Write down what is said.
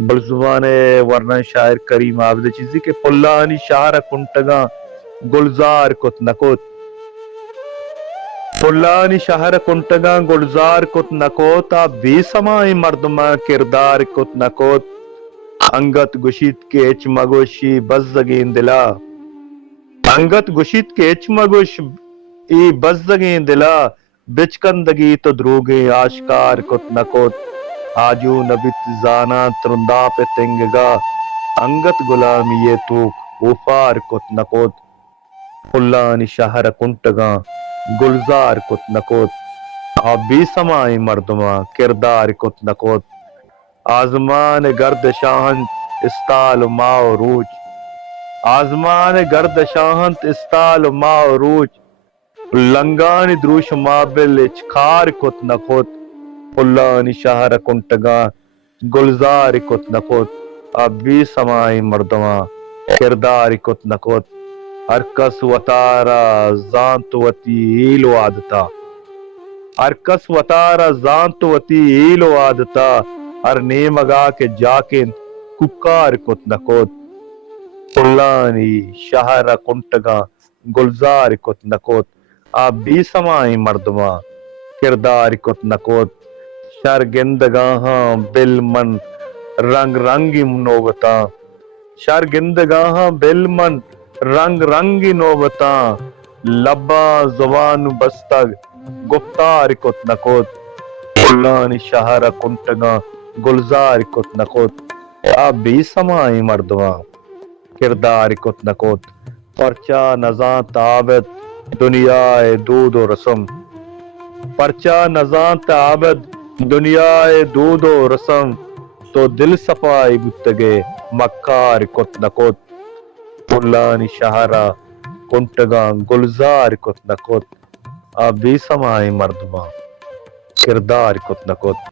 बलजुबाने वरना शायर करीम आबद चीज़ी के पुल्लानी शाहर कुंटगा गुलजार कुत नकोत पुल्लानी शहर कुंटगा गुलजार कुत नकोत आ बेसमाई मर्दमा किरदार कुत नकोत अंगत गुशित के मगोशी बज़्ज़गीन दिला अंगत गुशित के मगोश ई बज़्ज़गीन दिला बिचकंदगी तो द्रोगे आशकार कुत नकोत आजू नबित जाना त्रुंदा पे तिंगगा अंगत गुलामी ये तूक उफार कुत नकोत फुल्लानी शहर कुंटगा गुलजार कुत नकोत आ बेसमाई मर्दमा किरदार कुत नकोत आजमान गर्द शाहन इस्ताल माओ रूज आजमान गर्द शाहंत इस्ताल माओ रूज लंगान द्रुश माबिल खार कुत नकोत फुल्लानी शहर कुंटगा गुलजार कुत नकोत अबी समाई मर्दमा किरदार कुत नकोत अरकस वतारा जानतवती ईलो आदता अरकस वतारा जानतवती ईलो आदता अर नेमगा के जाकिन कुकार कुत नकोत फुल्लानी शहर कुंटगा गुलजार कुत नकोत अबी समाई मर्दमा किरदार कुत नकोत शर्गिंदगाहा बिल मन रंग रंगी नोबता शर्गिंदगाहा बिल मन रंग रंगी नोबता लब्बा जुबान बस्तग गुफ्तार कुत नकोत फुल्लानी शहर कुंटगा गुलजार कुत नकोत अबी समाई मर्दमा किरदार कुत नकोत परचा नजा ताबत दुनियाए दूध और रसम परचा नजा ताबत दुनियाए दूध और रसम तो दिल सफाई गुत्तगे मक्कार कुत नकोत फुल्लानी शहरा कुंटगा गुलजार कुत नकोत अबी समाई मर्दमा किरदार कुत नकोत।